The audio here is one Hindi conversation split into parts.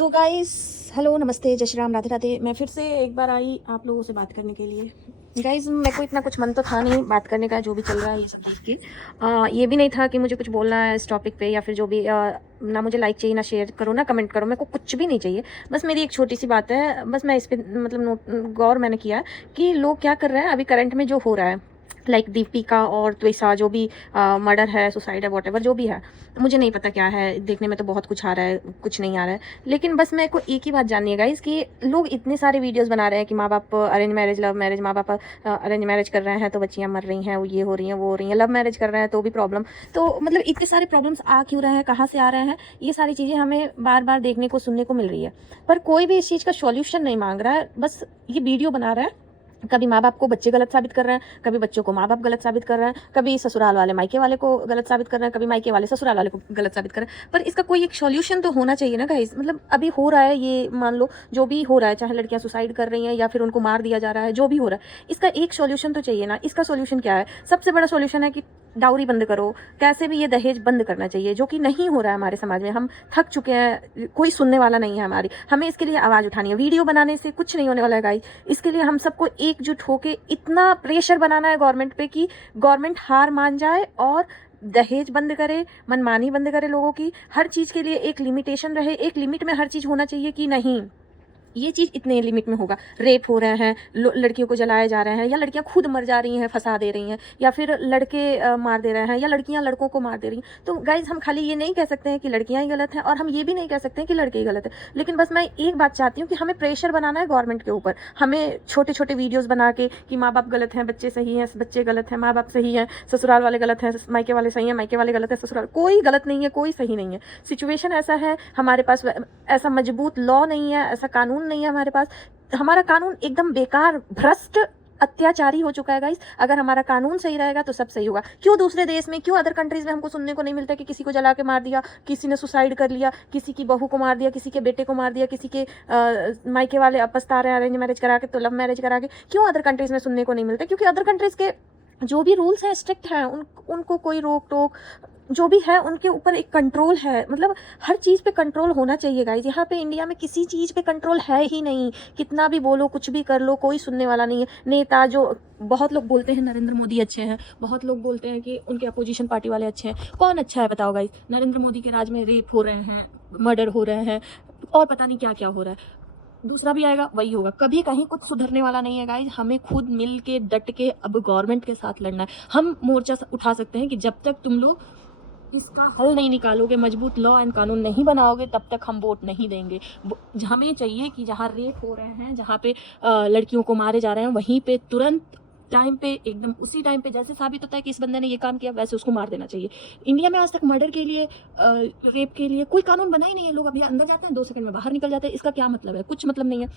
तो गाइस, हेलो, नमस्ते, जय श्री राम, राधे राधे। मैं फिर से एक बार आई आप लोगों से बात करने के लिए। गाइस, मेरे को इतना कुछ मन तो था नहीं बात करने का, जो भी चल रहा है ये सब देख के। ये भी नहीं था कि मुझे कुछ बोलना है इस टॉपिक पे, या फिर जो भी ना मुझे लाइक चाहिए, ना शेयर करो, ना कमेंट करो, मेरे को कुछ भी नहीं चाहिए। बस मेरी एक छोटी सी बात है, बस मैं इस पर मतलब गौर मैंने किया कि लोग क्या कर रहे हैं अभी करंट में जो हो रहा है, लाइक दीपिका और त्विषा जो भी मर्डर है, सुसाइड है, वॉटेवर जो भी है, मुझे नहीं पता क्या है। देखने में तो बहुत कुछ आ रहा है, कुछ नहीं आ रहा है। लेकिन बस मेरे को एक ही बात जाननी है गाइस, कि लोग इतने सारे वीडियोस बना रहे हैं कि माँ बाप अरेंज मैरिज, लव मैरिज, माँ बाप अरेंज मैरिज कर रहे हैं तो बच्चियाँ मर रही हैं, वो ये हो रही हैं, वो हो रही हैं, लव मैरिज कर रहे हैं तो भी प्रॉब्लम। तो मतलब इतने सारे प्रॉब्लम्स आ क्यों रहे हैं, कहाँ से आ रहे हैं, ये सारी चीज़ें हमें बार बार देखने को, सुनने को मिल रही है। पर कोई भी इस चीज़ का सॉल्यूशन नहीं मांग रहा है, बस ये वीडियो बना रहा है। कभी माँ बाप को बच्चे गलत साबित कर रहे हैं, कभी बच्चों को माँ बाप गलत साबित कर रहे हैं, कभी ससुराल वाले मायके वाले को गलत साबित कर रहे हैं, कभी मायके वाले ससुराल वाले को गलत साबित कर रहे हैं। पर इसका कोई एक सॉल्यूशन तो होना चाहिए ना गाइस। मतलब अभी हो रहा है, ये मान लो जो भी हो रहा है, चाहे लड़कियां सुसाइड कर रही हैं या फिर उनको मार दिया जा रहा है, जो भी हो रहा है, इसका एक सॉल्यूशन तो चाहिए ना। इसका सॉल्यूशन क्या है? सबसे बड़ा सॉल्यूशन है कि डाउरी बंद करो, कैसे भी ये दहेज बंद करना चाहिए, जो कि नहीं हो रहा है हमारे समाज में। हम थक चुके हैं, कोई सुनने वाला नहीं है हमारी। हमें इसके लिए आवाज़ उठानी है। वीडियो बनाने से कुछ नहीं होने वाला है गाइस। इसके लिए हम सबको एकजुट होकर इतना प्रेशर बनाना है गवर्नमेंट पे कि गवर्नमेंट हार मान जाए और दहेज बंद करे, मनमानी बंद करे लोगों की। हर चीज़ के लिए एक लिमिटेशन रहे, एक लिमिट में हर चीज़ होना चाहिए कि नहीं, ये चीज़ इतने लिमिट में होगा। रेप हो रहे हैं, लड़कियों को जलाए जा रहे हैं, या लड़कियां खुद मर जा रही हैं, फंसा दे रही हैं, या फिर लड़के मार दे रहे हैं, या लड़कियां लड़कों को मार दे रही हैं। तो गाइज, हम खाली ये नहीं कह सकते हैं कि लड़कियां ही गलत हैं, और हम ये भी नहीं कह सकते हैं कि लड़के ही गलत हैं। लेकिन बस मैं एक बात चाहती हूँ कि हमें प्रेशर बनाना है गवर्नमेंट के ऊपर। हमें छोटे छोटे वीडियोज़ बना के कि माँ बाप गलत हैं, बच्चे सही हैं, बच्चे गलत हैं, माँ बाप सही हैं, ससुराल वाले गलत हैं, मायके वाले सही हैं, मायके वाले गलत हैं, ससुराल कोई गलत नहीं है, कोई सही नहीं है। सिचुएशन ऐसा है, हमारे पास ऐसा मजबूत लॉ नहीं है, ऐसा कानून नहीं है हमारे पास। हमारा कानून एकदम बेकार, भ्रष्ट, अत्याचारी हो चुका है गाइस। अगर हमारा कानून सही रहेगा तो सब सही होगा। क्यों दूसरे देश में, क्यों अदर कंट्रीज में हमको सुनने को नहीं मिलता कि किसी को जला के मार दिया, किसी ने सुसाइड कर लिया, किसी की बहू को मार दिया, किसी के बेटे को मार दिया, किसी के मायके वाले अब पछता रहे हैं अरेंज मैरिज करा के तो लव मैरिज करा के। क्यों अदर कंट्रीज में सुनने को नहीं मिलता? क्योंकि अदर कंट्रीज के जो भी रूल्स हैं स्ट्रिक्ट हैं, उनको कोई रोक टोक जो भी है, उनके ऊपर एक कंट्रोल है। मतलब हर चीज़ पे कंट्रोल होना चाहिए गाइस। यहाँ पे इंडिया में किसी चीज़ पे कंट्रोल है ही नहीं। कितना भी बोलो, कुछ भी कर लो, कोई सुनने वाला नहीं है। नेता जो बहुत लोग बोलते हैं नरेंद्र मोदी अच्छे हैं, बहुत लोग बोलते हैं कि उनके अपोजिशन पार्टी वाले अच्छे हैं। कौन अच्छा है बताओ गाइस? नरेंद्र मोदी के राज में रेप हो रहे हैं, मर्डर हो रहे हैं, और पता नहीं क्या क्या हो रहा है। दूसरा भी आएगा, वही होगा। कभी कहीं कुछ सुधरने वाला नहीं है गाइज। हमें खुद मिल के, डट के अब गवर्नमेंट के साथ लड़ना है। हम मोर्चा उठा सकते हैं कि जब तक तुम लोग इसका हल नहीं निकालोगे, मजबूत लॉ एंड कानून नहीं बनाओगे, तब तक हम वोट नहीं देंगे। हमें चाहिए कि जहाँ रेप हो रहे हैं, जहाँ पे लड़कियों को मारे जा रहे हैं, वहीं पे तुरंत टाइम पे, एकदम उसी टाइम पे, जैसे साबित होता है कि इस बंदे ने ये काम किया, वैसे उसको मार देना चाहिए। इंडिया में आज तक मर्डर के लिए, रेप के लिए कोई कानून बना ही नहीं है। लोग अभी अंदर जाते हैं, 2 सेकंड में बाहर निकल जाते हैं। इसका क्या मतलब है? कुछ मतलब नहीं है।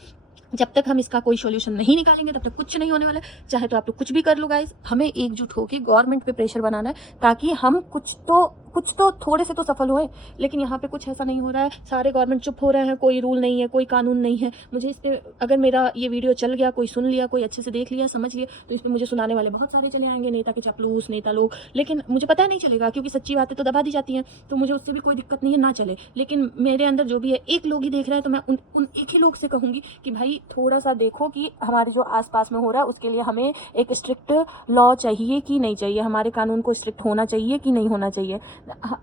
जब तक हम इसका कोई सॉल्यूशन नहीं निकालेंगे तब तक कुछ नहीं होने वाला है। चाहे तो आप लोग कुछ भी कर लो गाइस, हमें एकजुट होकर गवर्नमेंट पे प्रेशर बनाना है, ताकि हम कुछ तो थोड़े से तो सफल होए। लेकिन यहाँ पे कुछ ऐसा नहीं हो रहा है। सारे गवर्नमेंट चुप हो रहे हैं, कोई रूल नहीं है, कोई कानून नहीं है। मुझे इस पे, अगर मेरा ये वीडियो चल गया, कोई सुन लिया, कोई अच्छे से देख लिया, समझ लिया, तो इस पे मुझे सुनाने वाले बहुत सारे चले आएंगे, नेता के चपलूस, नेता लोग। लेकिन मुझे पता नहीं चलेगा, क्योंकि सच्ची बातें तो दबा दी जाती हैं। तो मुझे उससे भी कोई दिक्कत नहीं है, ना चले। लेकिन मेरे अंदर जो भी है, एक लोग ही देख रहे हैं, तो मैं उन एक ही लोग से कहूँगी कि भाई थोड़ा सा देखो कि हमारे जो आसपास में हो रहा है, उसके लिए हमें एक स्ट्रिक्ट लॉ चाहिए कि नहीं चाहिए, हमारे कानून को स्ट्रिक्ट होना चाहिए कि नहीं होना चाहिए।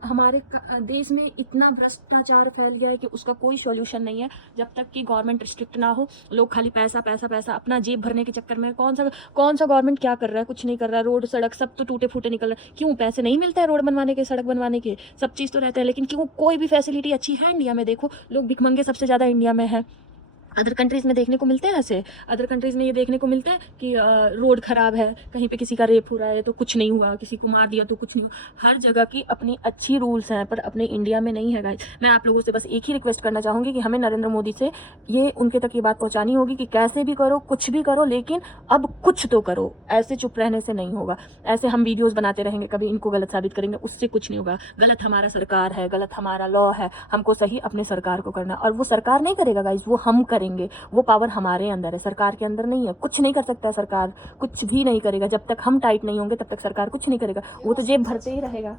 हमारे देश में इतना भ्रष्टाचार फैल गया है कि उसका कोई सॉल्यूशन नहीं है जब तक कि गवर्नमेंट स्ट्रिक्ट ना हो। लोग खाली पैसा पैसा पैसा, अपना जेब भरने के चक्कर में, कौन सा गवर्नमेंट क्या कर रहा है? कुछ नहीं कर रहा है। रोड सड़क सब तो टूटे फूटे निकल रहे हैं। क्यों? पैसे नहीं मिलता है रोड बनवाने के, सड़क बनवाने के, सब चीज़ तो रहता है, लेकिन क्यों कोई भी फैसिलिटी अच्छी है इंडिया में? देखो, लोग भिखमंगे सबसे ज़्यादा इंडिया में है। अदर कंट्रीज़ में देखने को मिलते हैं ऐसे? अदर कंट्रीज़ में ये देखने को मिलता है कि रोड ख़राब है, कहीं पे किसी का रेप हो रहा है तो कुछ नहीं हुआ, किसी को मार दिया तो कुछ नहीं हुआ। हर जगह की अपनी अच्छी रूल्स हैं, पर अपने इंडिया में नहीं है गाइस। मैं आप लोगों से बस एक ही रिक्वेस्ट करना चाहूँगी कि हमें नरेंद्र मोदी से ये उनके तक ये बात पहुँचानी होगी कि कैसे भी करो, कुछ भी करो, लेकिन अब कुछ तो करो। ऐसे चुप रहने से नहीं होगा। ऐसे हम वीडियोज़ बनाते रहेंगे, कभी इनको गलत साबित करेंगे, उससे कुछ नहीं होगा। गलत हमारा सरकार है, गलत हमारा लॉ है, हमको सही अपने सरकार को करना। और वो सरकार नहीं करेगा गाइस, वो हम करेंगे। वो पावर हमारे अंदर है, सरकार के अंदर नहीं है। कुछ नहीं कर सकता है सरकार, कुछ भी नहीं करेगा। जब तक हम टाइट नहीं होंगे तब तक सरकार कुछ नहीं करेगा। वो तो जेब भरते ही रहेगा।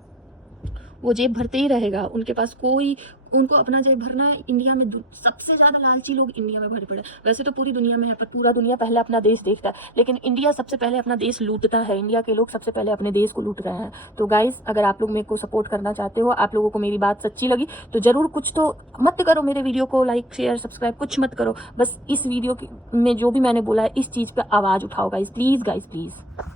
वो जेब भरते ही रहेगा, उनके पास कोई, उनको अपना जेब भरना है। इंडिया में सबसे ज़्यादा लालची लोग इंडिया में भरे पड़े हैं। वैसे तो पूरी दुनिया में है, पर पूरा दुनिया पहले अपना देश देखता है, लेकिन इंडिया सबसे पहले अपना देश लूटता है। इंडिया के लोग सबसे पहले अपने देश को लूट रहे हैं। तो गाइस, अगर आप लोग मेरे को सपोर्ट करना चाहते हो, आप लोगों को मेरी बात सच्ची लगी, तो ज़रूर कुछ तो मत करो, मेरे वीडियो को लाइक शेयर सब्सक्राइब कुछ मत करो, बस इस वीडियो में जो भी मैंने बोला है इस चीज़ पर आवाज़ उठाओ गाइस, प्लीज़ गाइस प्लीज़।